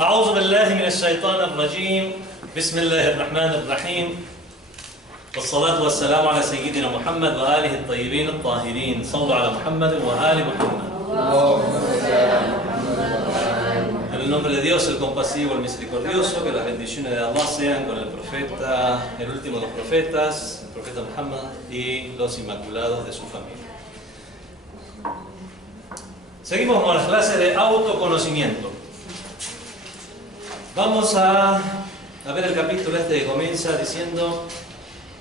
أعوذ بالله من الشيطان الرجيم بسم الله الرحمن الرحيم والصلاة والسلام على سيدنا محمد وآله الطيبين الطاهرين صلوا على محمد وآل محمد En el nombre de Dios, el compasivo, el misericordioso, que las bendiciones de Allah sean con el profeta, el último de los profetas, el profeta Muhammad y los inmaculados de su familia. Seguimos con las clases de autoconocimiento. Vamos a ver el capítulo que comienza diciendo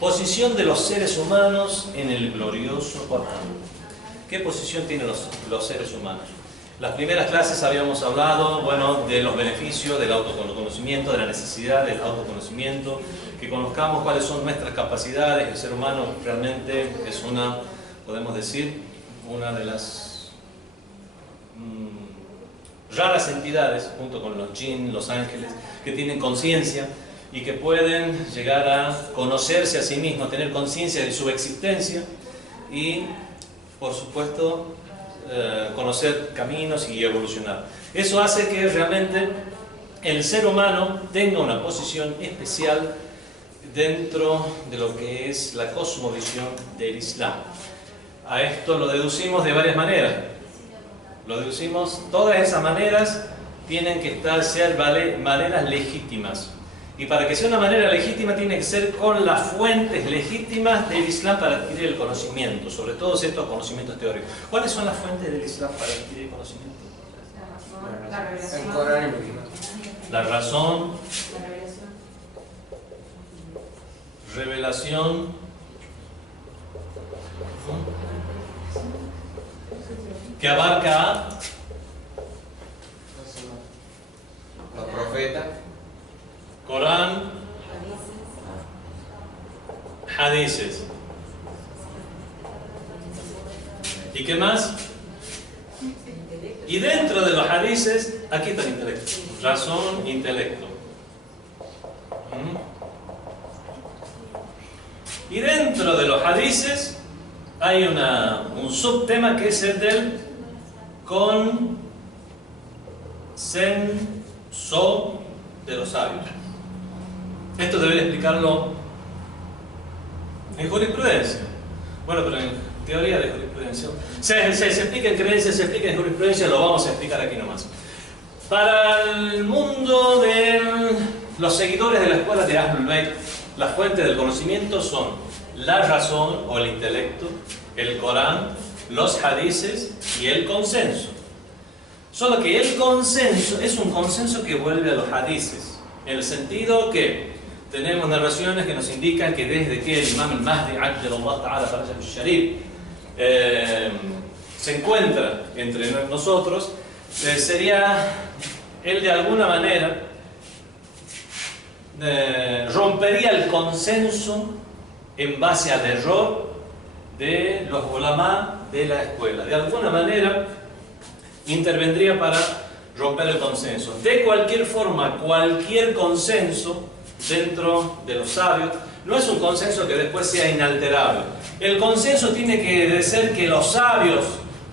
posición de los seres humanos en el glorioso Corán. ¿Qué posición tienen los seres humanos? Las primeras clases habíamos hablado, de los beneficios del autoconocimiento, de la necesidad del autoconocimiento, que conozcamos cuáles son nuestras capacidades. El ser humano realmente es podemos decir, una de las raras entidades, junto con los jinn, los ángeles, que tienen conciencia y que pueden llegar a conocerse a sí mismos, tener conciencia de su existencia y, por supuesto, conocer caminos y evolucionar. Eso hace que realmente el ser humano tenga una posición especial dentro de lo que es la cosmovisión del Islam. A esto lo deducimos de varias maneras. Todas esas maneras tienen que ser maneras legítimas. Y para que sea una manera legítima tiene que ser con las fuentes legítimas del Islam para adquirir el conocimiento, sobre todo estos conocimientos teóricos. ¿Cuáles son las fuentes del Islam para adquirir conocimiento? La razón, revelación, que abarca a los profetas, Corán, hadices. ¿Y qué más? Y dentro de los hadices, aquí está el intelecto. Razón, intelecto. Y dentro de los hadices hay un subtema que es el del consenso de los sabios. Esto debería explicarlo en jurisprudencia. Pero en teoría de jurisprudencia. Se explica en creencia, se explica en jurisprudencia, lo vamos a explicar aquí nomás. Para el mundo de los seguidores de la escuela de Ahlul Bayt, las fuentes del conocimiento son la razón o el intelecto, el Corán, los hadices y el consenso. Solo que el consenso es un consenso que vuelve a los hadices, en el sentido que tenemos narraciones que nos indican que desde que el Imam al-Mahdi Ajjalallahu Ta'ala Faraj al-Sharif se encuentra entre nosotros, sería él de alguna manera rompería el consenso en base al error de los ulama de la escuela. De alguna manera intervendría para romper el consenso. De cualquier forma, cualquier consenso dentro de los sabios no es un consenso que después sea inalterable. El consenso tiene que ser que los sabios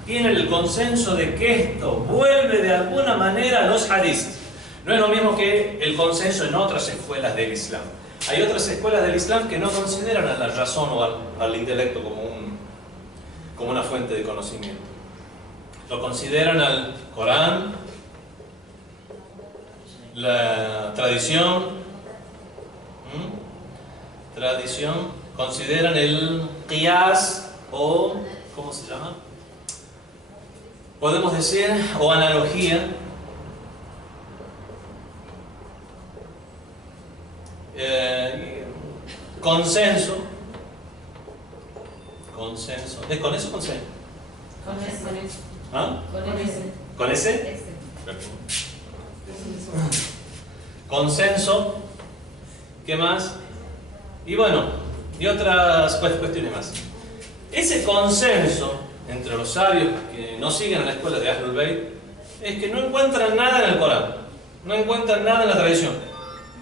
tienen el consenso de que esto vuelve de alguna manera a los hadices. No es lo mismo que el consenso en otras escuelas del Islam. Hay otras escuelas del Islam que no consideran a la razón o al intelecto como una fuente de conocimiento. Lo consideran al Corán, la tradición, consideran el qiyas o, ¿cómo se llama? Podemos decir, o analogía, consenso. ¿Con eso consenso? ¿Ah? ¿Con ese? Consenso. ¿Qué más? Y otras cuestiones más. Ese consenso entre los sabios que no siguen a la escuela de Ahlul Bayt es que no encuentran nada en el Corán, no encuentran nada en la tradición,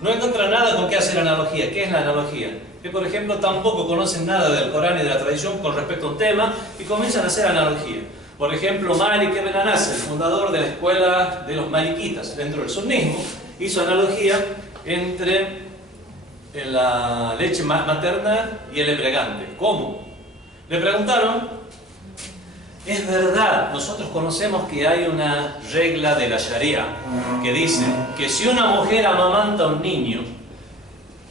no encuentran nada con qué hacer analogía. ¿Qué es la analogía? Que por ejemplo tampoco conocen nada del Corán y de la tradición con respecto a un tema y comienzan a hacer analogía. Por ejemplo, Malik ibn Anas, el fundador de la escuela de los malikitas dentro del sunnismo, hizo analogía entre la leche materna y el embriagante. ¿Cómo? Le preguntaron, es verdad, nosotros conocemos que hay una regla de la Sharia que dice que si una mujer amamanta a un niño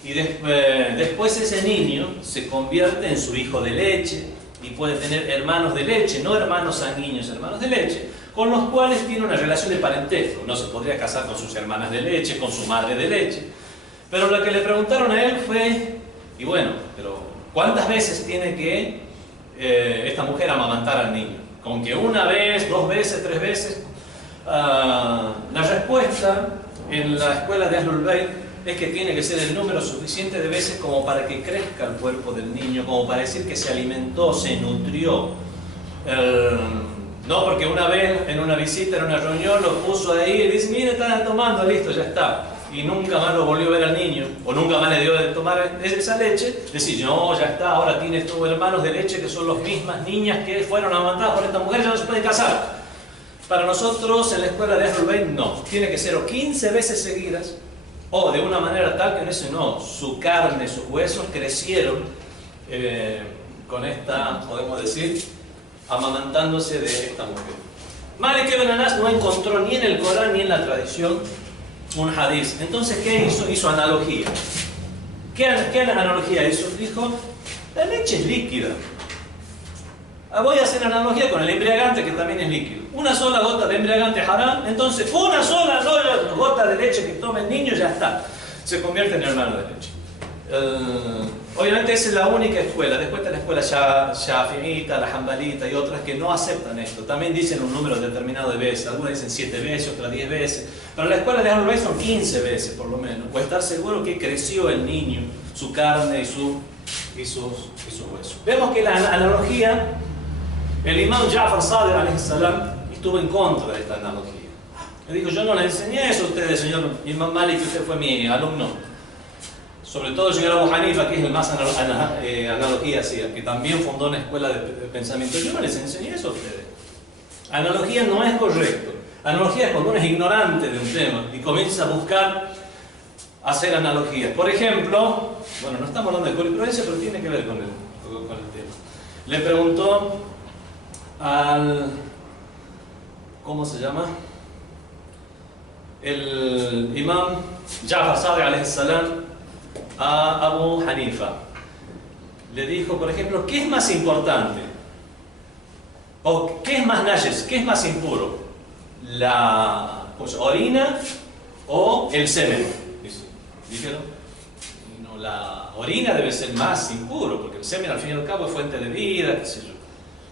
y después ese niño se convierte en su hijo de leche y puede tener hermanos de leche, no hermanos sanguíneos, hermanos de leche, con los cuales tiene una relación de parentesco. No se podría casar con sus hermanas de leche, con su madre de leche. Pero lo que le preguntaron a él fue, y bueno, pero ¿cuántas veces tiene que esta mujer amamantar al niño? ¿Con que una vez, 2 veces, 3 veces? La respuesta en la escuela de Ahlul Bayt es que tiene que ser el número suficiente de veces como para que crezca el cuerpo del niño, como para decir que se alimentó, se nutrió. No porque una vez en una visita, en una reunión, lo puso ahí y dice, mire, está tomando, listo, ya está. Y nunca más lo volvió a ver al niño, o nunca más le dio de tomar esa leche, decir, no, ya está, ahora tienes tus hermanos de leche que son las mismas niñas que fueron amamantadas por esta mujer, ya no se pueden casar. Para nosotros en la escuela de Ahlul Bayt no, tiene que ser o 15 veces seguidas, o de una manera tal que en ese no, su carne, sus huesos crecieron con esta, podemos decir, amamantándose de esta mujer. Malik ibn Anas no encontró ni en el Corán ni en la tradición un hadiz. Entonces, ¿qué hizo? Hizo analogía. ¿Qué analogía hizo? Dijo, la leche es líquida. Voy a hacer analogía con el embriagante, que también es líquido. Una sola gota de embriagante haram, entonces una sola gota de leche que tome el niño, ya está. Se convierte en hermano de leche. Obviamente esa es la única escuela. Después está la escuela shafi'ita, la hanbalita y otras que no aceptan esto. También dicen un número determinado de veces. Algunas dicen 7 veces, otras 10 veces. Pero la escuela de Ahlul Bayt son 15 veces por lo menos. O estar seguro que creció el niño, su carne y sus huesos. Vemos que la analogía, el imam Ja'far Sadiq alayhi salam estuvo en contra de esta analogía. Le dijo, yo no le enseñé eso a ustedes, señor Imam Malik, que usted fue mi alumno. Sobre todo el señor Abu Hanifa, que es el más analogía hacía, que también fundó una escuela de pensamiento. Yo no les enseñé eso a ustedes. Analogía no es correcto. Analogía es cuando uno es ignorante de un tema y comienza a buscar hacer analogías. Por ejemplo, bueno, no estamos hablando de jurisprudencia, pero tiene que ver con el tema. Le preguntó al... ¿cómo se llama? El imam Ja'far Sadiq alayhi salam a Abu Hanifa. Le dijo, por ejemplo, ¿qué es más importante? ¿O qué es más najes? ¿Qué es más impuro? ¿La orina o el semen? Dijeron, no, la orina debe ser más impuro, porque el semen al fin y al cabo es fuente de vida, qué sé yo.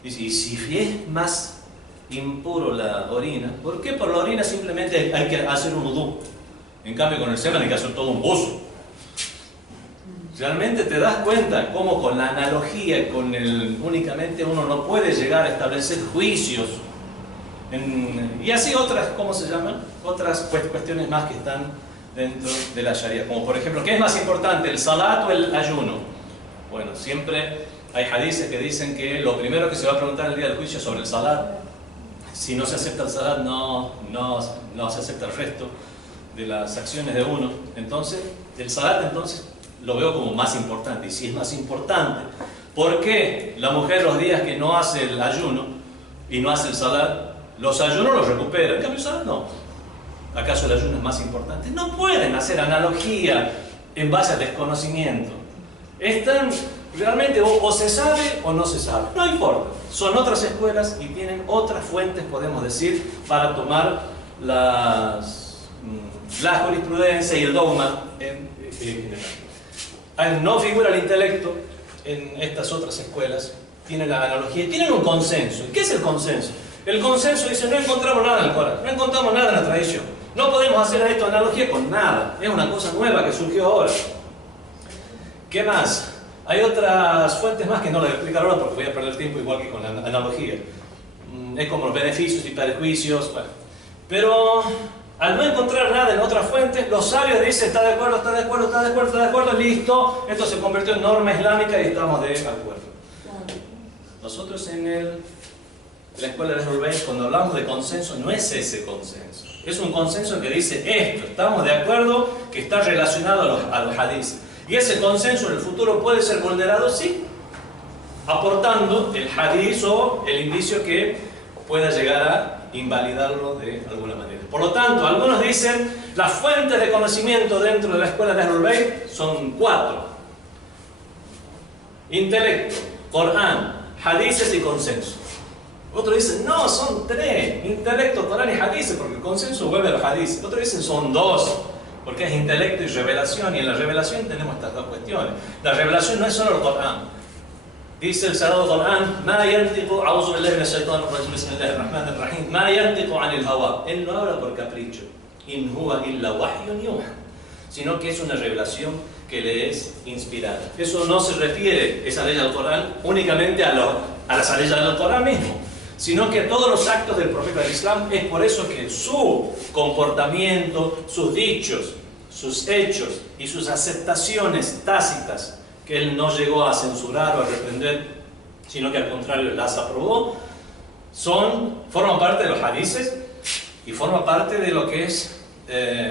Dice, y si es más impuro la orina, ¿por qué? Por la orina simplemente hay que hacer un udú. En cambio con el semen hay que hacer todo un buzo. Realmente te das cuenta cómo con la analogía, únicamente uno no puede llegar a establecer juicios. Y así otras, ¿cómo se llaman? Otras cuestiones más que están dentro de la Sharia. Como por ejemplo, ¿qué es más importante, el salat o el ayuno? Bueno, siempre hay hadices que dicen que lo primero que se va a preguntar el día del juicio es sobre el salat. Si no se acepta el salat, no se acepta el resto de las acciones de uno. Entonces, el salat entonces lo veo como más importante. Y si es más importante, ¿por qué la mujer los días que no hace el ayuno y no hace el salat, los ayunos los recupera? En cambio el salat no. ¿Acaso el ayuno es más importante? No pueden hacer analogía en base al desconocimiento. Están realmente o se sabe o no se sabe. No importa. Son otras escuelas y tienen otras fuentes, podemos decir, para tomar la jurisprudencia y el dogma en general. No figura el intelecto en estas otras escuelas, tienen la analogía y tienen un consenso. ¿Qué es el consenso? El consenso dice, no encontramos nada en el Corán, no encontramos nada en la tradición, no podemos hacer esto analogía con nada, es una cosa nueva que surgió ahora. ¿Qué más? Hay otras fuentes más que no les voy a explicar ahora porque voy a perder tiempo igual que con la analogía. Es como los beneficios y perjuicios, bueno. Pero al no encontrar nada en otras fuentes, los sabios dicen, está de acuerdo, está de acuerdo, está de acuerdo, está de acuerdo, listo, esto se convirtió en norma islámica y estamos de acuerdo. Nosotros en el de la escuela de Ahlul Bayt, cuando hablamos de consenso, no es ese consenso. Es un consenso que dice esto, estamos de acuerdo, que está relacionado a los hadíes. Y ese consenso en el futuro puede ser vulnerado, sí, aportando el hadís o el indicio que pueda llegar a invalidarlo de alguna manera. Por lo tanto, algunos dicen las fuentes de conocimiento dentro de la escuela de Ahlul Bayt son 4: intelecto, Corán, hadices y consenso. Otros dicen, no, son 3: intelecto, Corán y hadices, porque el consenso vuelve a los hadices. Otros dicen son 2, porque es intelecto y revelación, y en la revelación tenemos estas dos cuestiones. La revelación no es solo el Corán. Dice el Sagrado Corán, "Ma yantiqu, a'udhu billahi minash shaitanir rajim, bismillahir rahmanir rahim, ma yantiqu 'anil hawa." Él no habla por capricho. In huwa illa wahyun yuha. Sino que es una revelación que le es inspirada. Eso no se refiere, esa ley del Corán, únicamente a las leyes del Corán mismo, sino que todos los actos del profeta del Islam. Es por eso que su comportamiento, sus dichos, sus hechos y sus aceptaciones tácitas, que él no llegó a censurar o a reprender, sino que al contrario las aprobó, forman parte de los hadices y forman parte de lo que es,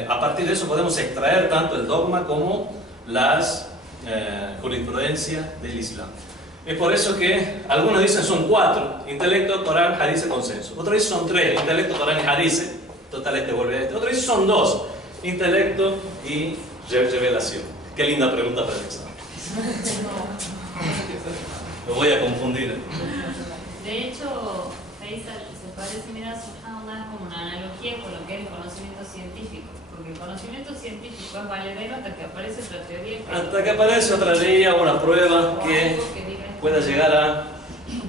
a partir de eso podemos extraer tanto el dogma como las jurisprudencias del Islam. Es por eso que algunos dicen son 4: intelecto, Corán, hadices, consenso. Otros dicen son 3: intelecto, Corán y hadices. Total, este vuelve a este. Otros dicen son 2: intelecto y revelación. Qué linda pregunta para el examen. Lo voy a confundir. De hecho, Faisal, se parece, mira, subhanallah, como una analogía con lo que es el conocimiento científico. Porque el conocimiento científico es valedero hasta que aparece otra teoría. Hasta que aparece otra teoría o una prueba que pueda llegar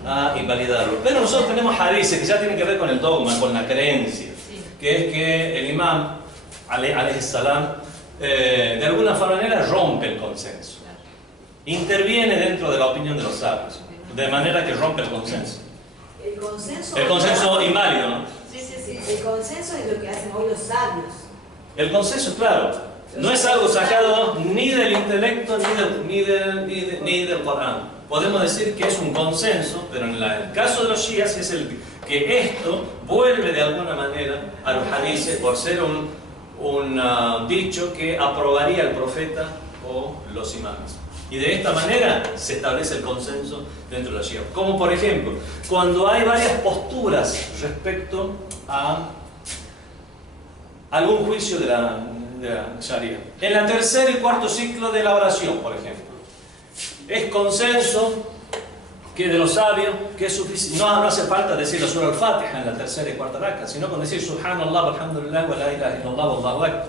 a invalidarlo. Pero nosotros tenemos hadices que ya tienen que ver con el dogma, con la creencia. Sí. Que es que el imam, alayhi salam, de alguna manera rompe el consenso. Interviene dentro de la opinión de los sabios, de manera que rompe el consenso. El consenso inválido, ¿no? Sí, sí, sí. El consenso es lo que hacen hoy los sabios. El consenso, claro, no es algo sacado ni del intelecto ni del Corán. Podemos decir que es un consenso, pero en el caso de los shias es el que esto vuelve de alguna manera a los hadices por ser un dicho que aprobaría el profeta o los imames. Y de esta manera se establece el consenso dentro de la Shia. Como por ejemplo, cuando hay varias posturas respecto a algún juicio de la Sharia. En el tercer y cuarto ciclo de la oración, por ejemplo, es consenso que de los sabios que es suficiente. No hace falta decir la Surah al-Fatiha en la tercera y cuarta raka, sino con decir Subhanallah, walhamdulillah, wa la ilaha illallah, wallahu akbar.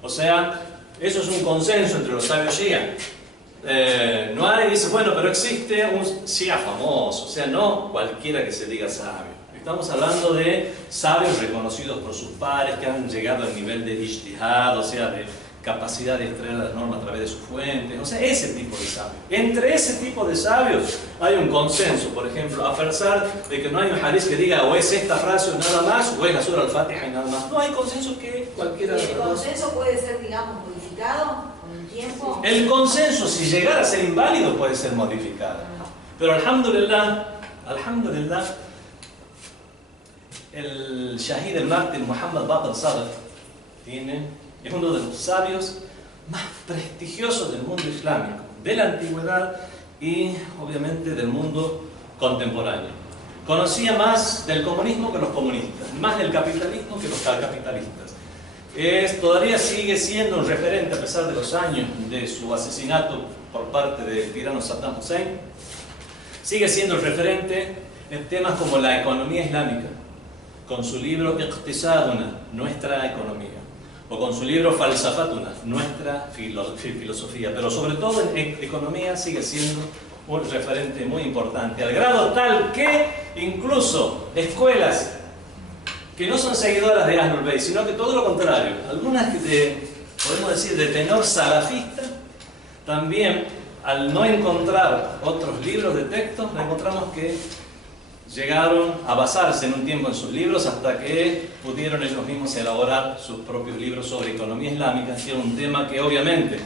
O sea, eso es un consenso entre los sabios Shia. No hay, dice, bueno, pero existe un Shia famoso, o sea, no cualquiera que se diga sabio. Estamos hablando de sabios reconocidos por sus pares, que han llegado al nivel de ijtihad, o sea, de capacidad de extraer las normas a través de sus fuentes, o sea, ese tipo de sabios. Entre ese tipo de sabios hay un consenso, por ejemplo, a pesar de que no hay un hadith que diga o es esta frase o nada más, o es la Surah al-Fatiha y nada más. No hay consenso que cualquiera de los dos. ¿El consenso puede ser, digamos, modificado con el tiempo? El consenso, si llegara a ser inválido, puede ser modificado. Pero alhamdulillah, el Shahid, el mártir Muhammad Baqir Sadr, es uno de los sabios más prestigiosos del mundo islámico, de la antigüedad y obviamente del mundo contemporáneo. Conocía más del comunismo que los comunistas, más del capitalismo que los capitalistas. Todavía sigue siendo un referente, a pesar de los años de su asesinato por parte del tirano Saddam Hussein, sigue siendo el referente en temas como la economía islámica, con su libro Iqtisaduna, nuestra economía, o con su libro Falsafatuna, nuestra filosofía, pero sobre todo en economía sigue siendo un referente muy importante, al grado tal que incluso escuelas que no son seguidoras de Ahlul Bayt, sino que todo lo contrario, algunas podemos decir de tenor salafista, también al no encontrar otros libros de texto, encontramos que llegaron a basarse en un tiempo en sus libros hasta que pudieron ellos mismos elaborar sus propios libros sobre economía islámica, que es un tema que obviamente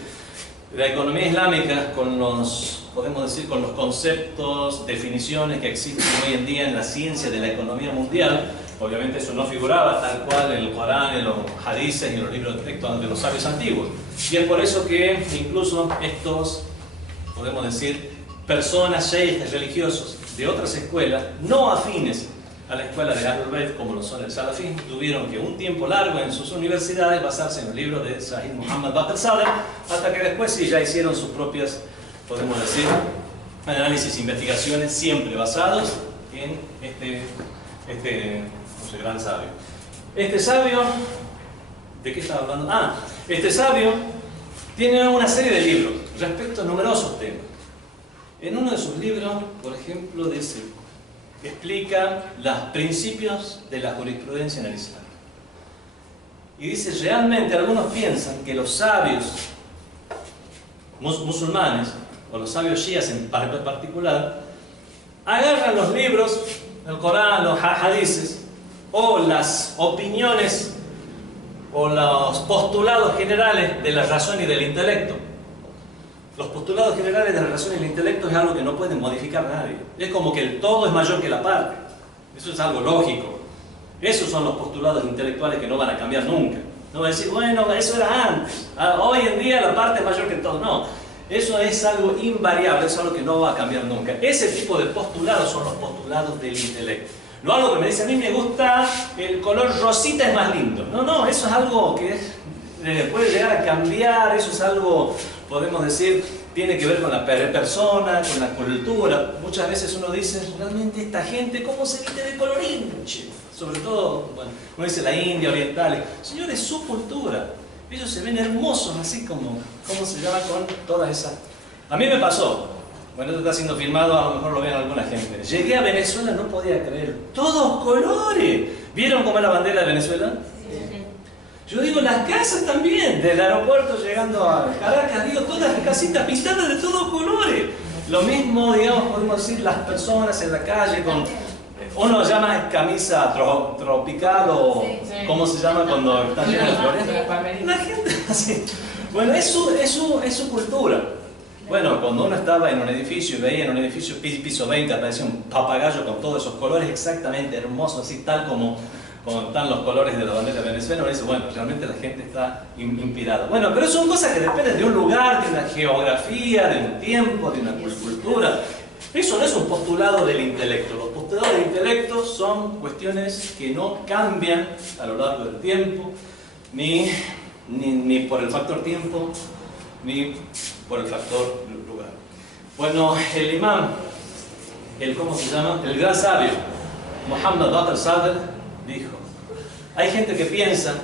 la economía islámica con los podemos decir, con los conceptos, definiciones que existen hoy en día en la ciencia de la economía mundial. Obviamente eso no figuraba tal cual en el Corán, en los hadices y en los libros de texto de los sabios antiguos. Y es por eso que incluso estos, podemos decir, personas, sheikhs religiosos de otras escuelas, no afines a la escuela de Ahlul Bayt, como lo son el salafismo, tuvieron que un tiempo largo en sus universidades basarse en el libro de Sayyid Muhammad Baqir Sadr, hasta que después sí ya hicieron sus propias, podemos decir, análisis e investigaciones, siempre basados en este gran sabio. Este sabio, ¿de qué estaba hablando? Este sabio tiene una serie de libros respecto a numerosos temas. En uno de sus libros, por ejemplo, explica los principios de la jurisprudencia en el Islam. Y dice, realmente algunos piensan que los sabios musulmanes, o los sabios shias en particular, agarran los libros, el Corán, los hadices, o las opiniones, o los postulados generales de la razón y del intelecto. Los postulados generales de la razón y el intelecto es algo que no puede modificar nadie. Es como que el todo es mayor que la parte. Eso es algo lógico. Esos son los postulados intelectuales que no van a cambiar nunca. No va a decir, bueno, eso era antes. Hoy en día la parte es mayor que el todo. No. Eso es algo invariable, es algo que no va a cambiar nunca. Ese tipo de postulados son los postulados del intelecto. No algo que me dice, a mí me gusta el color rosita, es más lindo. No, eso es algo que puede llegar a cambiar, eso es algo, podemos decir, tiene que ver con la persona, con la cultura. Muchas veces uno dice, realmente esta gente, ¿cómo se viste de colorín? Sobre todo, bueno, uno dice la India, oriental. Señores, su cultura. Ellos se ven hermosos, así como se llama, con todas esas. A mí me pasó, bueno, esto está siendo filmado, a lo mejor lo ven alguna gente. Llegué a Venezuela, no podía creer, todos colores. ¿Vieron cómo es la bandera de Venezuela? Yo digo, las casas también, del aeropuerto llegando a Caracas, digo, todas las casitas pintadas de todos colores. Lo mismo, digamos, podemos decir, las personas en la calle con, uno llama camisa tropical o ¿cómo se llama cuando están llenos de flores? La gente así. Bueno, es su cultura. Bueno, cuando uno estaba en un edificio y veía en un edificio piso 20 aparecía un papagayo con todos esos colores exactamente hermosos, así tal como están los colores de la bandera de Venezuela, uno dice, bueno, realmente la gente está inspirada. Bueno, pero son cosas que dependen de un lugar, de una geografía, de un tiempo, de una cultura. Eso no es un postulado del intelecto. Los postulados del intelecto son cuestiones que no cambian a lo largo del tiempo, ni por el factor tiempo, ni por el factor lugar. Bueno, el imán, ¿cómo se llama? El gran sabio, Muhammad Baqir Sadr, dijo, hay gente que piensa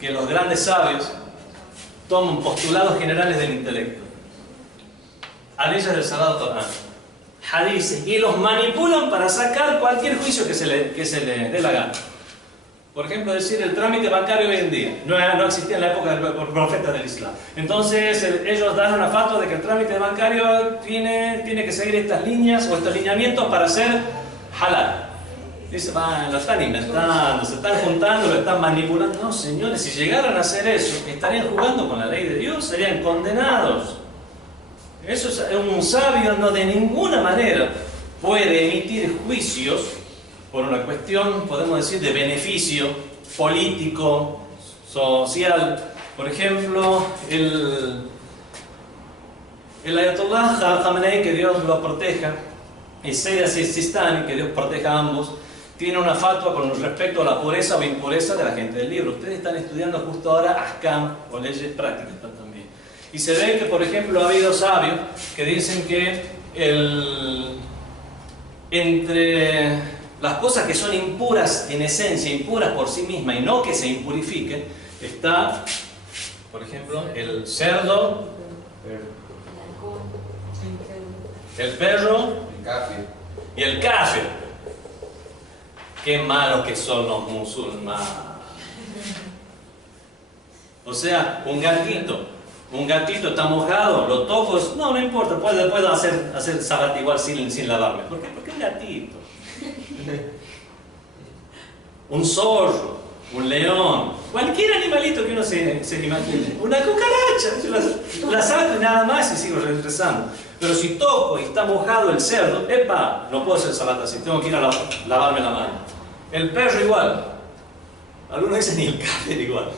que los grandes sabios toman postulados generales del intelecto, aleyas del Sagrado Corán, hadices, y los manipulan para sacar cualquier juicio que se le dé la gana. Por ejemplo, decir el trámite bancario hoy en día no existía en la época del profeta del Islam. Entonces ellos dan una fatwa de que el trámite bancario tiene que seguir estas líneas o estos lineamientos para ser halal. Dice, lo están inventando, se están juntando, lo están manipulando. No, señores, si llegaran a hacer eso, estarían jugando con la ley de Dios, serían condenados. Eso es un sabio, no de ninguna manera puede emitir juicios por una cuestión, podemos decir, de beneficio político, social. Por ejemplo, el Ayatollah Khamenei, que Dios lo proteja, y Sayyid Sistani, que Dios proteja a ambos, tiene una fatwa con respecto a la pureza o impureza de la gente del libro. Ustedes están estudiando justo ahora ahkam, o leyes prácticas también. Y se ve que, por ejemplo, ha habido sabios que dicen que entre las cosas que son impuras en esencia, impuras por sí mismas y no que se impurifiquen, está, por ejemplo, el cerdo, el perro y el kafir. Qué malos que son los musulmanes. O sea, un gatito está mojado, lo toco, no importa, puedo hacer sabat igual sin lavarme. ¿Por qué? Porque un gatito. Un zorro. un león, cualquier animalito que uno se imagine, una cucaracha, yo la saco y nada más y sigo regresando. Pero si toco y está mojado el cerdo, ¡epa! No puedo hacer salat así, tengo que ir a lavarme la mano. El perro igual. Algunos dicen ni el café igual.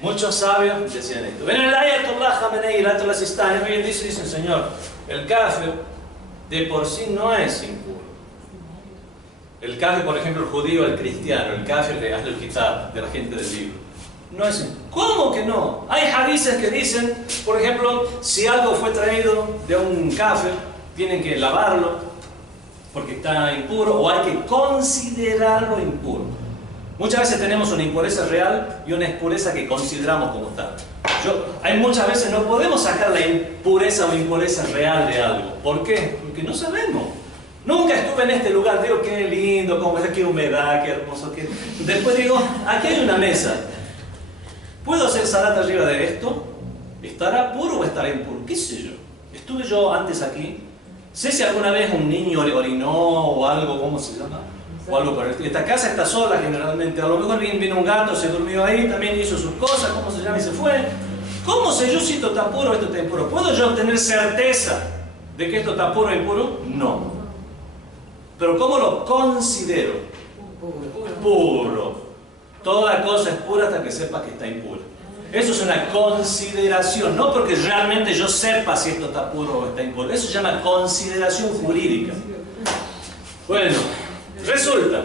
Muchos sabios decían esto. Ven el Ayatollah Khamenei, el Ayatollah Sistani, hoy en día dicen, señor, el kafir de por sí no es impuro. El kafir, por ejemplo, el judío, el cristiano, el kafir de Ahlul Kitab, de la gente del libro, no es impuro. ¿Cómo que no? Hay hadices que dicen, por ejemplo, si algo fue traído de un kafir, tienen que lavarlo porque está impuro o hay que considerarlo impuro. Muchas veces tenemos una impureza real y una impureza que consideramos como tal. Hay muchas veces no podemos sacar la impureza o impureza real de algo. ¿Por qué? Porque no sabemos. Nunca estuve en este lugar, digo, qué lindo, cómo es, qué humedad, qué hermoso. Después digo, aquí hay una mesa. ¿Puedo hacer salat arriba de esto? ¿Estará puro o estará impuro? ¿Qué sé yo? Estuve yo antes aquí. Sé si alguna vez un niño le orinó o algo, ¿cómo se llama? O algo por el estilo. Esta casa está sola generalmente. A lo mejor vino un gato, se durmió ahí, también hizo sus cosas, ¿cómo se llama? Y se fue. ¿Cómo sé yo si esto está puro o esto está impuro? ¿Puedo yo tener certeza de que esto está puro o impuro? No. Pero ¿cómo lo considero? Puro. Toda cosa es pura hasta que sepa que está impura. Eso es una consideración, no porque realmente yo sepa si esto está puro o está impuro. Eso se llama consideración jurídica. Bueno, resulta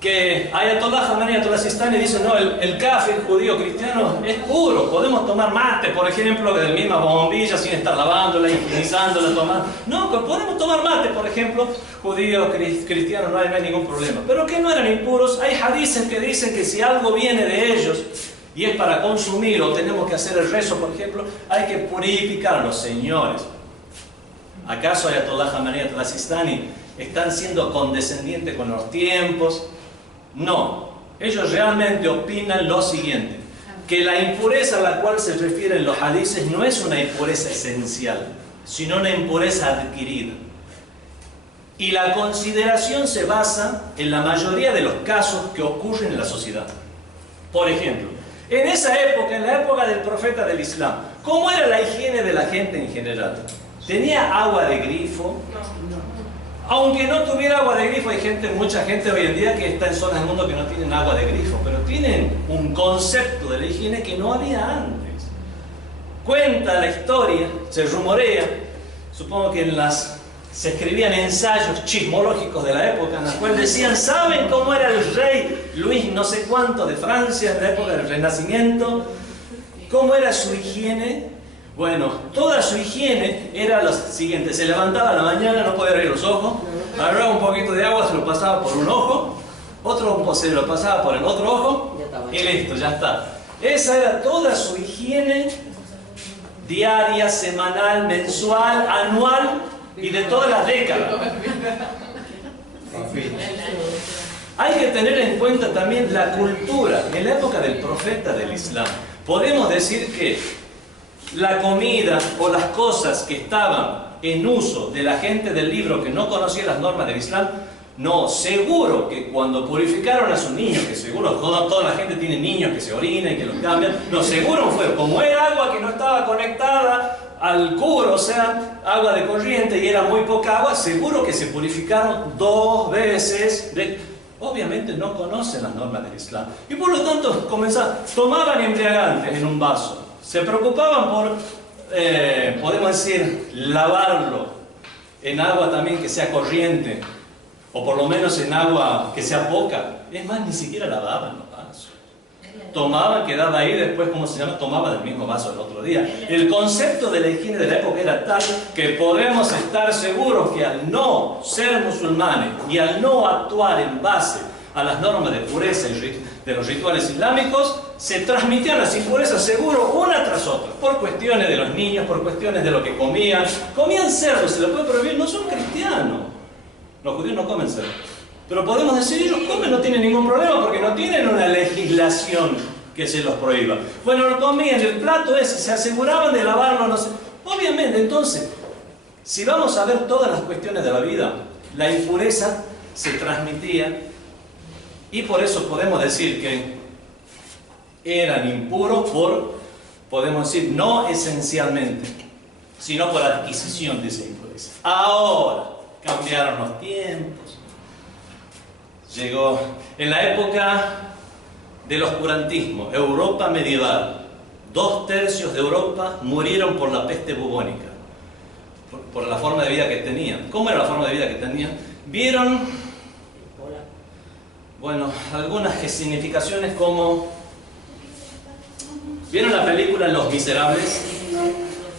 que Ayatollah Khamenei y Ayatollah Sistani dicen, no, el kafir judío cristiano es puro, podemos tomar mate, por ejemplo, de la misma bombilla sin estar lavándola, higienizándola, tomando. No, podemos tomar mate, por ejemplo, judío cristiano, no hay ningún problema. Pero que no eran impuros, hay hadices que dicen que si algo viene de ellos y es para consumir o tenemos que hacer el rezo, por ejemplo, hay que purificarlos, señores. ¿Acaso Ayatollah Khamenei y Ayatollah Sistani están siendo condescendientes con los tiempos? No, ellos realmente opinan lo siguiente, que la impureza a la cual se refieren los hadices no es una impureza esencial, sino una impureza adquirida. Y la consideración se basa en la mayoría de los casos que ocurren en la sociedad. Por ejemplo, en esa época, en la época del profeta del Islam, ¿cómo era la higiene de la gente en general? ¿Tenía agua de grifo? Aunque no tuviera agua de grifo, hay mucha gente hoy en día que está en zonas del mundo que no tienen agua de grifo, pero tienen un concepto de la higiene que no había antes. Cuenta la historia, se rumorea, supongo que se escribían ensayos chismológicos de la época en la cual decían, ¿saben cómo era el rey Luis no sé cuánto de Francia en la época del Renacimiento? ¿Cómo era su higiene? Bueno, toda su higiene era lo siguiente: se levantaba a la mañana, no podía abrir los ojos, agarraba un poquito de agua, se lo pasaba por un ojo, se lo pasaba por el otro ojo y listo, ya está. Esa era toda su higiene diaria, semanal, mensual, anual y de todas las décadas. Hay que tener en cuenta también la cultura. En la época del profeta del Islam, podemos decir que la comida o las cosas que estaban en uso de la gente del libro que no conocía las normas del Islam, no, seguro que cuando purificaron a sus niños, que seguro toda la gente tiene niños que se orinan y que los cambian, no, seguro fue, como era agua que no estaba conectada al cubro, o sea, agua de corriente y era muy poca agua, seguro que se purificaron 2 veces. Obviamente no conocen las normas del Islam y por lo tanto tomaban embriagantes en un vaso. Se preocupaban por, podemos decir, lavarlo en agua también que sea corriente, o por lo menos en agua que sea poca. Es más, ni siquiera lavaban los vasos. Tomaban, quedaba ahí, después, ¿cómo se llama? Tomaban del mismo vaso el otro día. El concepto de la higiene de la época era tal que podemos estar seguros que al no ser musulmanes y al no actuar en base a las normas de pureza y de los rituales islámicos, se transmitían las impurezas seguro una tras otra, por cuestiones de los niños, por cuestiones de lo que comían. Comían cerdo, se lo puede prohibir, no son cristianos. Los judíos no comen cerdo. Pero podemos decir, ellos comen, no tienen ningún problema, porque no tienen una legislación que se los prohíba. Bueno, lo comían, el plato ese, se aseguraban de lavarlo, no sé. Obviamente, entonces, si vamos a ver todas las cuestiones de la vida, la impureza se transmitía, y por eso podemos decir que eran impuros podemos decir, no esencialmente, sino por adquisición de esa impureza. Ahora cambiaron los tiempos. Llegó en la época del oscurantismo, Europa medieval. 2/3 de Europa murieron por la peste bubónica, por la forma de vida que tenían. ¿Cómo era la forma de vida que tenían? Vieron, bueno, algunas significaciones como... ¿Vieron la película Los Miserables?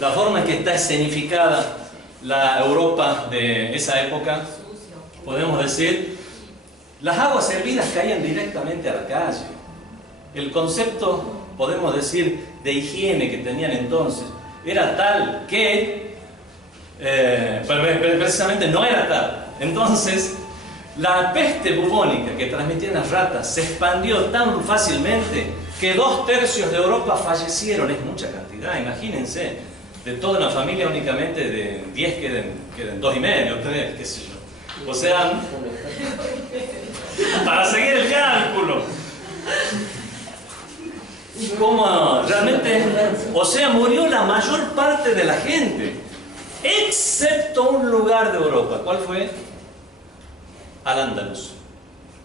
La forma en que está escenificada la Europa de esa época, podemos decir, las aguas hervidas caían directamente a la calle. El concepto, podemos decir, de higiene que tenían entonces era tal que precisamente no era tal. Entonces, la peste bubónica que transmitían las ratas se expandió tan fácilmente que 2/3 de Europa fallecieron. Es mucha cantidad, imagínense. De toda una familia únicamente de 10 queden 2 y medio, 3, qué sé yo. O sea, para seguir el cálculo. ¿Cómo realmente? O sea, murió la mayor parte de la gente, excepto un lugar de Europa. ¿Cuál fue? Al-Ándalus.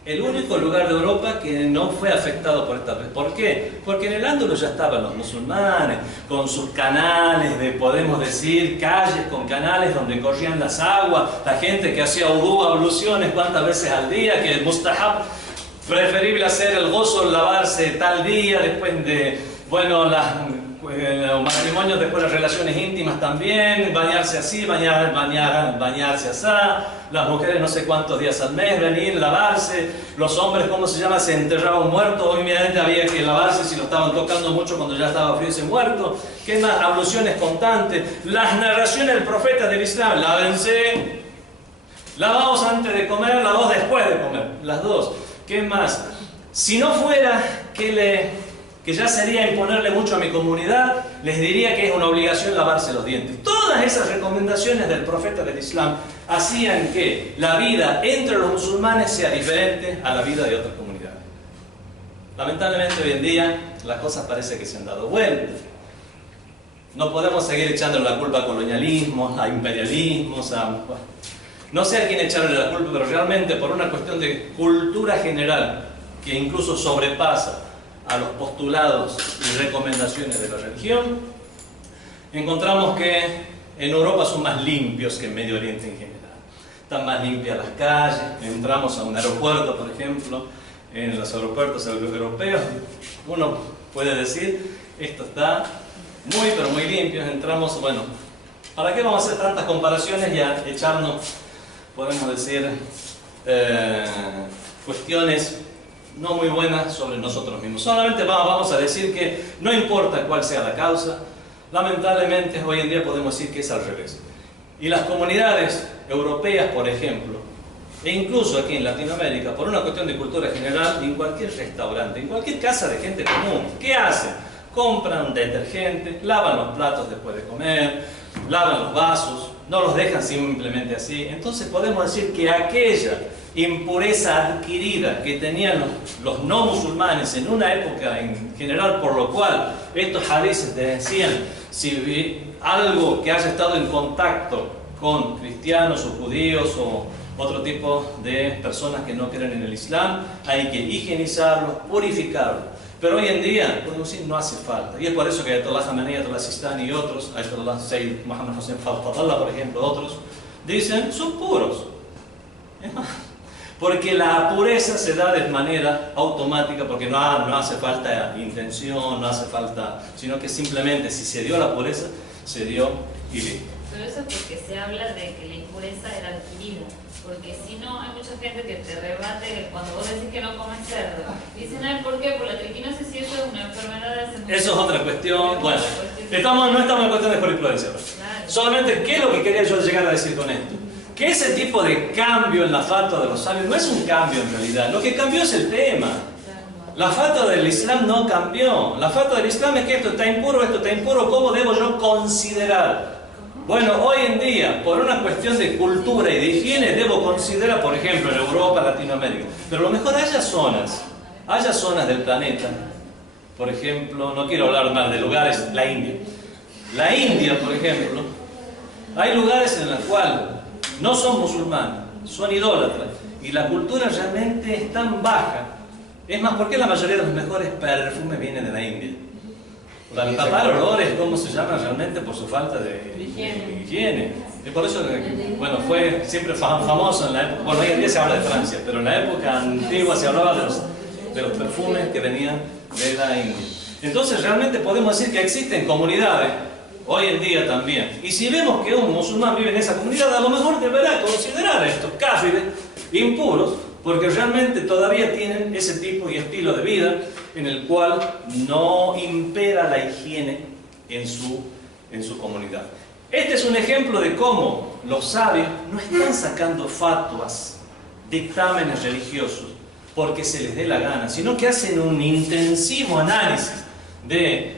El único lugar de Europa que no fue afectado por esta peste. ¿Por qué? Porque en el Ándalus ya estaban los musulmanes, con sus canales, podemos decir, calles con canales donde corrían las aguas, la gente que hacía udú, abluciones cuántas veces al día, que el mustahab, preferible hacer el gozo, lavarse tal día, después de, bueno, los matrimonios, después las relaciones íntimas también, bañarse así, bañarse así, las mujeres no sé cuántos días al mes, venir, lavarse, los hombres, ¿cómo se llama? Se enterraba un muerto, obviamente había que lavarse si lo estaban tocando mucho cuando ya estaba frío ese muerto. ¿Qué más? Abluciones constantes, las narraciones del profeta del Islam, lávense, lavaos antes de comer, lavaos después de comer, las dos. ¿Qué más? Si no fuera que ya sería imponerle mucho a mi comunidad, les diría que es una obligación lavarse los dientes. Todas esas recomendaciones del profeta del Islam hacían que la vida entre los musulmanes sea diferente a la vida de otras comunidades. Lamentablemente hoy en día las cosas parece que se han dado vuelta. No podemos seguir echándole la culpa a colonialismos, a imperialismos, no sé a quién echarle la culpa, pero realmente por una cuestión de cultura general que incluso sobrepasa a los postulados y recomendaciones de la religión, encontramos que en Europa son más limpios que en Medio Oriente en general. Están más limpias las calles, entramos a un aeropuerto, por ejemplo, en los aeropuertos europeos, uno puede decir, esto está muy pero muy limpio, entramos, bueno, ¿para qué vamos a hacer tantas comparaciones y a echarnos, podemos decir, cuestiones no muy buenas sobre nosotros mismos? Solamente vamos a decir que no importa cuál sea la causa, lamentablemente hoy en día podemos decir que es al revés. Y las comunidades europeas, por ejemplo, e incluso aquí en Latinoamérica, por una cuestión de cultura general, en cualquier restaurante, en cualquier casa de gente común, ¿qué hacen? Compran detergente, lavan los platos después de comer, lavan los vasos, no los dejan simplemente así. Entonces podemos decir que aquella impureza adquirida que tenían los no musulmanes en una época en general, por lo cual estos hadices te decían, si algo que haya estado en contacto con cristianos o judíos o otro tipo de personas que no creen en el Islam, hay que higienizarlos, purificarlos. Pero hoy en día, podemos decir, no hace falta. Y es por eso que Ayatollah Khamenei, Ayatollah Sistani y otros, Ayatollah Sayyid Muhammad Hussein Fadlallah, por ejemplo, otros, dicen, son puros. Es más, porque la pureza se da de manera automática, porque no hace falta intención, no hace falta, sino que simplemente si se dio la pureza, se dio y listo. Pero eso es porque se habla de que la impureza era adquirida. Porque si no, hay mucha gente que te rebate cuando vos decís que no comes cerdo. Dicen, ¿por qué? Por la triquinosis, y eso es una enfermedad de hace mucho. Eso es otra cuestión. Bueno, no estamos en cuestión de jurisprudencia. Claro. Solamente, ¿qué es lo que quería yo llegar a decir con esto? Que ese tipo de cambio en la fatwa de los sabios no es un cambio en realidad. Lo que cambió es el tema. La fatwa del Islam no cambió. La fatwa del Islam es que esto está impuro, ¿cómo debo yo considerar Bueno, hoy en día, por una cuestión de cultura y de higiene, debo considerar, por ejemplo, en Europa, Latinoamérica, pero a lo mejor haya zonas del planeta, por ejemplo, no quiero hablar más de lugares, la India. La India, por ejemplo, hay lugares en los cuales no son musulmanes, son idólatras, y la cultura realmente es tan baja. Es más, ¿por qué la mayoría de los mejores perfumes vienen de la India? Para tapar olores, ¿cómo se llama realmente? Por su falta de higiene. Y por eso, bueno, fue siempre famoso en la época, bueno, hoy en día se habla de Francia, pero en la época antigua se hablaba de los perfumes que venían de la India. Entonces realmente podemos decir que existen comunidades, hoy en día también. Y si vemos que un musulmán vive en esa comunidad, a lo mejor deberá considerar estos káfires impuros, porque realmente todavía tienen ese tipo y estilo de vida en el cual no impera la higiene en su comunidad. Este es un ejemplo de cómo los sabios no están sacando fatuas, dictámenes religiosos, porque se les dé la gana, sino que hacen un intensivo análisis de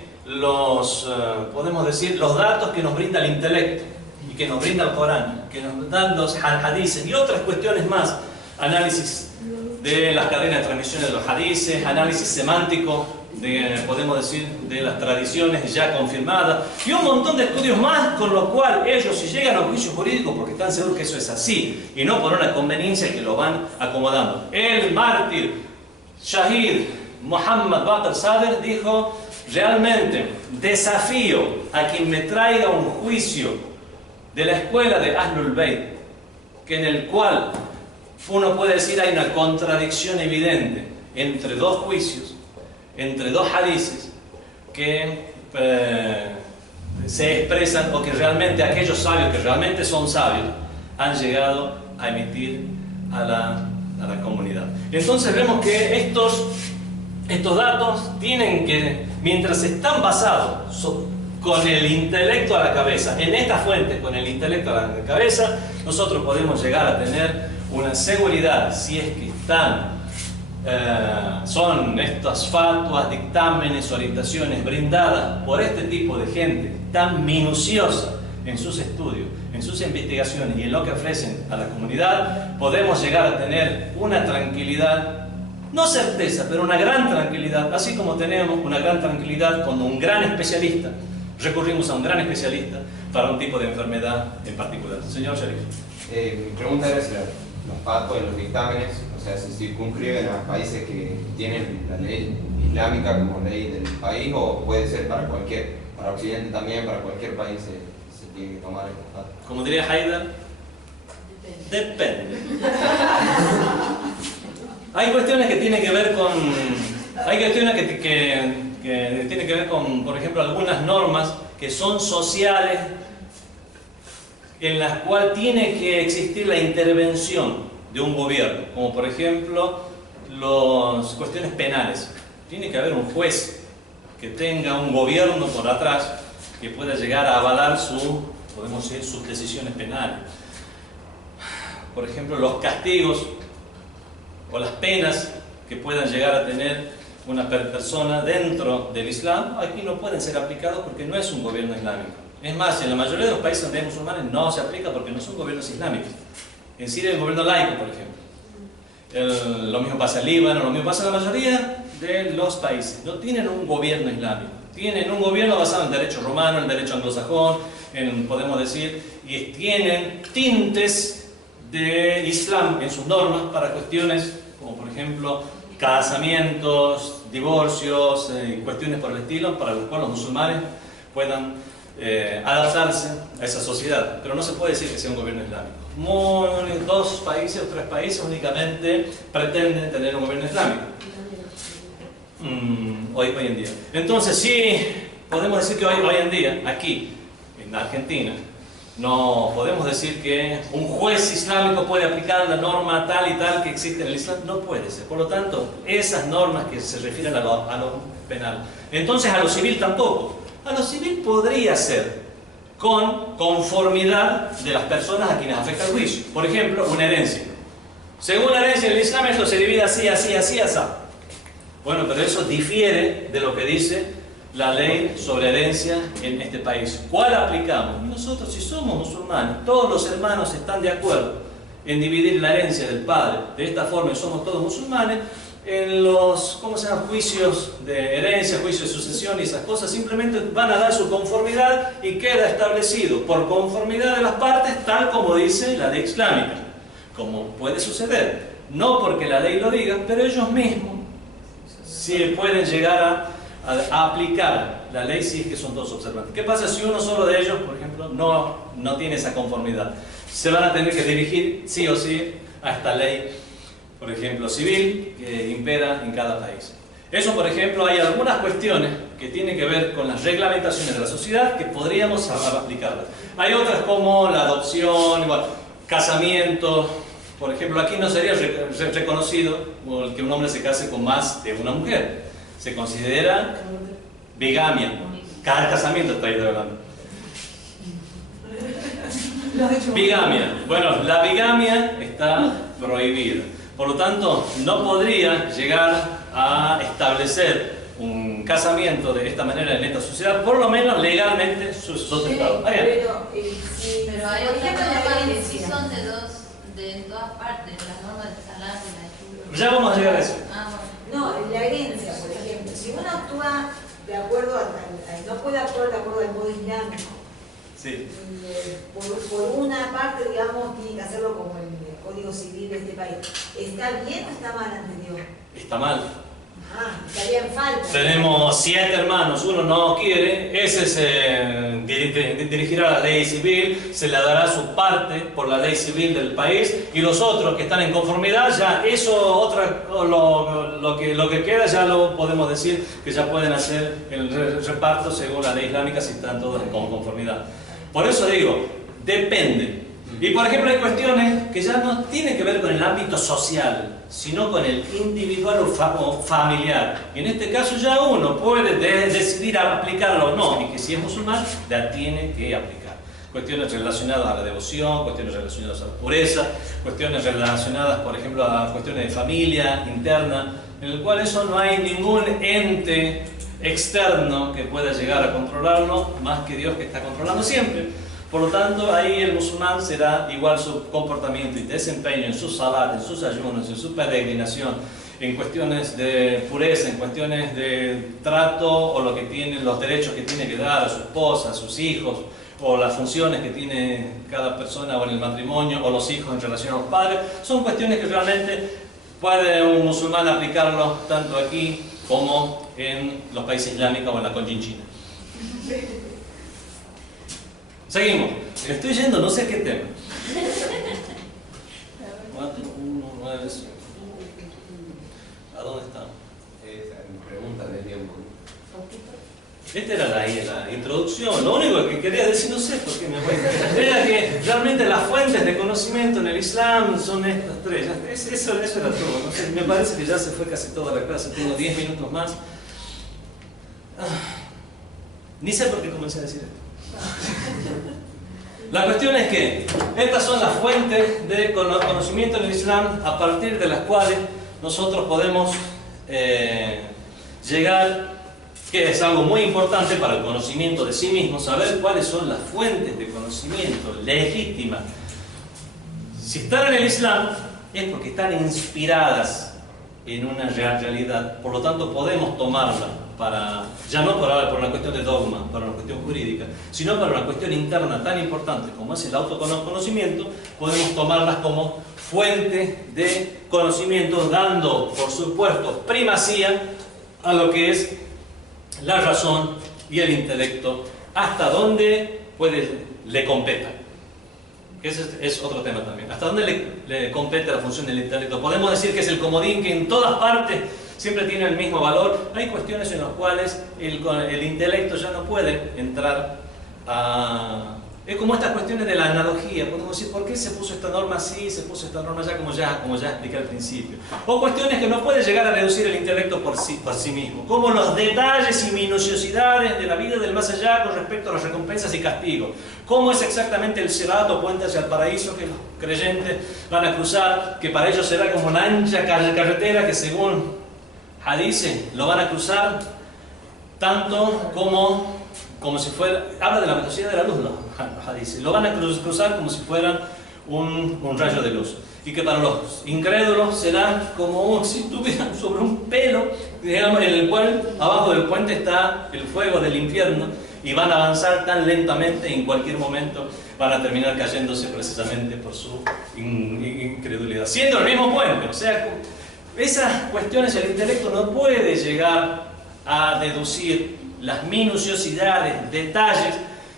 podemos decir, los datos que nos brinda el intelecto y que nos brinda el Corán, que nos dan los hadices y otras cuestiones más. Análisis de las cadenas de transmisión de los hadices, análisis semántico, podemos decir, de las tradiciones ya confirmadas, y un montón de estudios más, con lo cual ellos, si llegan a un juicio jurídico, porque están seguros que eso es así, y no por una conveniencia que lo van acomodando. El mártir, Shahid Muhammad Baqir Sadr, dijo: realmente desafío a quien me traiga un juicio de la escuela de Ahlul Bayt, que en el cual uno puede decir hay una contradicción evidente entre dos juicios, entre dos hadices que se expresan, o que realmente aquellos sabios que realmente son sabios han llegado a emitir a la comunidad. Entonces vemos que estos datos tienen que, mientras están basados con el intelecto a la cabeza, en estas fuentes con el intelecto a la cabeza, nosotros podemos llegar a tener una seguridad, si es que son estas fatuas, dictámenes, orientaciones brindadas por este tipo de gente tan minuciosa en sus estudios, en sus investigaciones y en lo que ofrecen a la comunidad, podemos llegar a tener una tranquilidad, no certeza, pero una gran tranquilidad, así como tenemos una gran tranquilidad cuando un gran especialista, recurrimos a un gran especialista para un tipo de enfermedad en particular. Señor Sharif. Mi pregunta era si los pactos y los dictámenes, o sea, si circunscriben a países que tienen la ley islámica como ley del país, o puede ser para Occidente también, para cualquier país se tiene que tomar estos pactos. Como diría Haidar, depende. Hay cuestiones que tienen que ver con... Hay cuestiones que tienen que ver con, por ejemplo, algunas normas que son sociales, en las cuales tiene que existir la intervención de un gobierno, como por ejemplo las cuestiones penales. Tiene que haber un juez que tenga un gobierno por atrás que pueda llegar a avalar podemos decir, sus decisiones penales. Por ejemplo, los castigos o las penas que puedan llegar a tener una persona dentro del Islam, aquí no pueden ser aplicados porque no es un gobierno islámico. Es más, en la mayoría de los países donde hay musulmanes no se aplica porque no son gobiernos islámicos. En Siria hay un gobierno laico, por ejemplo. Lo mismo pasa en Líbano, lo mismo pasa en la mayoría de los países. No tienen un gobierno islámico. Tienen un gobierno basado en derecho romano, en derecho anglosajón, podemos decir, y tienen tintes de Islam en sus normas para cuestiones como, por ejemplo, casamientos, divorcios, cuestiones por el estilo, para los cuales los musulmanes puedan adaptarse a esa sociedad. Pero no se puede decir que sea un gobierno islámico. 2 países o 3 países únicamente pretenden tener un gobierno islámico hoy en día. Entonces sí, podemos decir que hoy en día, aquí en Argentina, no podemos decir que un juez islámico puede aplicar la norma tal y tal que existe en el Islam. No puede ser. Por lo tanto, esas normas que se refieren a lo penal. Entonces a lo civil tampoco. A lo civil podría ser con conformidad de las personas a quienes afecta el juicio. Por ejemplo, una herencia. Según la herencia del Islam, esto se divide así, así, así, así. Bueno, pero eso difiere de lo que dice la ley sobre herencia en este país. ¿Cuál aplicamos? Nosotros, si somos musulmanes, todos los hermanos están de acuerdo en dividir la herencia del padre de esta forma y somos todos musulmanes, en los, ¿cómo se llama?, juicios de herencia, juicios de sucesión y esas cosas, simplemente van a dar su conformidad y queda establecido por conformidad de las partes, tal como dice la ley islámica. Como puede suceder, no porque la ley lo diga, pero ellos mismos sí pueden llegar a aplicar la ley si es que son todos observantes. ¿Qué pasa si uno solo de ellos, por ejemplo, no tiene esa conformidad? Se van a tener que dirigir sí o sí a esta ley, por ejemplo, civil, que impera en cada país. Eso, por ejemplo, hay algunas cuestiones que tienen que ver con las reglamentaciones de la sociedad que podríamos aplicarlas. Hay otras como la adopción, igual, casamiento. Por ejemplo, aquí no sería reconocido que un hombre se case con más de una mujer. Se considera bigamia. Cada casamiento está ahí hablando. Bigamia. Bueno, la bigamia está prohibida. Por lo tanto, no podría llegar a establecer un casamiento de esta manera en esta sociedad, por lo menos legalmente sustentado. Pero hay otras normas que sí herencia. son de todas partes, las normas del salar, de la lluvia. Ya vamos a llegar a eso. No, en la herencia, por ejemplo, si uno actúa de acuerdo no puede actuar de acuerdo al modo islámico, Sí. por una parte, digamos, tiene que hacerlo como el Código Civil de este país. ¿Está bien o está mal ante Dios? Está mal. Estaría en falta. Tenemos 7 hermanos, uno no quiere, ese se dirigirá a la ley civil, se le dará su parte por la ley civil del país, y los otros que están en conformidad, ya eso, lo que queda ya lo podemos decir que ya pueden hacer el reparto según la ley islámica si están todos en conformidad. Por eso digo, depende. Y por ejemplo hay cuestiones que ya no tienen que ver con el ámbito social, sino con el individual o familiar. Y en este caso ya uno puede decidir aplicarlo o no, y que si es musulmán, la tiene que aplicar. Cuestiones relacionadas a la devoción, cuestiones relacionadas a la pureza, cuestiones relacionadas, por ejemplo, a cuestiones de familia interna, en el cual eso no hay ningún ente externo que pueda llegar a controlarlo, más que Dios que está controlando siempre. Por lo tanto, ahí el musulmán será igual su comportamiento y desempeño en su salat, en sus ayunos, en su peregrinación, en cuestiones de pureza, en cuestiones de trato o lo que tiene, los derechos que tiene que dar a su esposa, a sus hijos, o las funciones que tiene cada persona o en el matrimonio, o los hijos en relación a los padres. Son cuestiones que realmente puede un musulmán aplicarlo tanto aquí como en los países islámicos o en la Conchinchina. Seguimos. Estoy yendo, no sé qué tema. 4, 1, 9, 5. ¿A dónde estamos? Pregunta de tiempo. Esta era la introducción. Lo único que quería decir, no sé por qué me voy, era que realmente las fuentes de conocimiento en el Islam son estas 3. Eso era todo. No sé, me parece que ya se fue casi toda la clase. Tengo 10 minutos más. Ni sé por qué comencé a decir esto. La cuestión es que estas son las fuentes de conocimiento en el Islam a partir de las cuales nosotros podemos llegar, que es algo muy importante para el conocimiento de sí mismo, saber cuáles son las fuentes de conocimiento legítimas. Si están en el Islam es porque están inspiradas en una realidad, por lo tanto podemos tomarla ya no por una cuestión de dogma, para una cuestión jurídica, sino para una cuestión interna tan importante como es el autoconocimiento. Podemos tomarlas como fuente de conocimiento, dando, por supuesto, primacía a lo que es la razón y el intelecto, hasta donde le competa. Ese es otro tema también. Hasta dónde le compete la función del intelecto. Podemos decir que es el comodín que en todas partes siempre tiene el mismo valor. Hay cuestiones en las cuales el intelecto ya no puede entrar a... Es como estas cuestiones de la analogía. Podemos decir, ¿por qué se puso esta norma así, se puso esta norma allá, como ya expliqué al principio? O cuestiones que no puede llegar a reducir el intelecto por sí mismo, como los detalles y minuciosidades de la vida del más allá con respecto a las recompensas y castigos. ¿Cómo es exactamente el sirat o puente hacia el paraíso que los creyentes van a cruzar? Que para ellos será como una ancha carretera que según Hadice lo van a cruzar tanto como si fuera, habla de la velocidad de la luz, los hadices, lo van a cruzar como si fueran un rayo de luz, y que para los incrédulos será como si estuvieran sobre un pelo, digamos, en el cual abajo del puente está el fuego del infierno, y van a avanzar tan lentamente y en cualquier momento van a terminar cayéndose precisamente por su incredulidad, siendo el mismo puente. O sea, esas cuestiones el intelecto no puede llegar a deducir las minuciosidades, detalles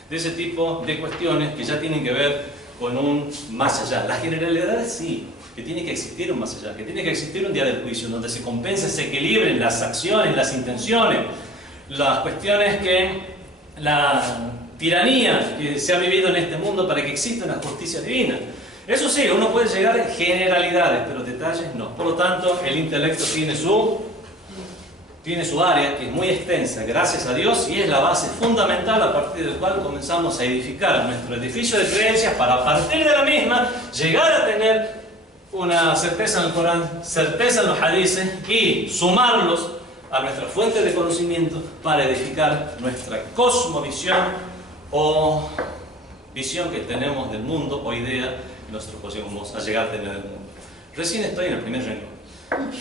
de ese tipo de cuestiones que ya tienen que ver con un más allá. Las generalidades sí, que tiene que existir un más allá, que tiene que existir un día del juicio donde se compensen, se equilibren las acciones, las intenciones, las cuestiones que la tiranía que se ha vivido en este mundo para que exista una justicia divina. Eso sí, uno puede llegar a generalidades, pero detalles no. Por lo tanto, el intelecto tiene su área, que es muy extensa, gracias a Dios, y es la base fundamental a partir del cual comenzamos a edificar nuestro edificio de creencias para, a partir de la misma, llegar a tener una certeza en el Corán, certeza en los hadices y sumarlos a nuestra fuente de conocimiento para edificar nuestra cosmovisión o visión que tenemos del mundo o idea que nosotros podemos llegar a tener del mundo. Recién estoy en el primer renglón,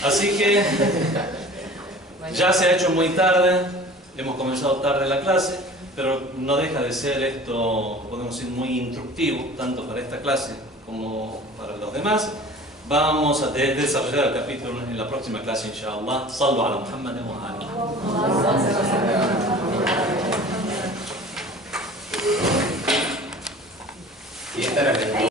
así que ya se ha hecho muy tarde, hemos comenzado tarde la clase, pero no deja de ser esto, podemos decir, muy instructivo, tanto para esta clase como para los demás. Vamos a desarrollar el capítulo en la próxima clase, inshallah. Sallu ala Muhammad wa alihi.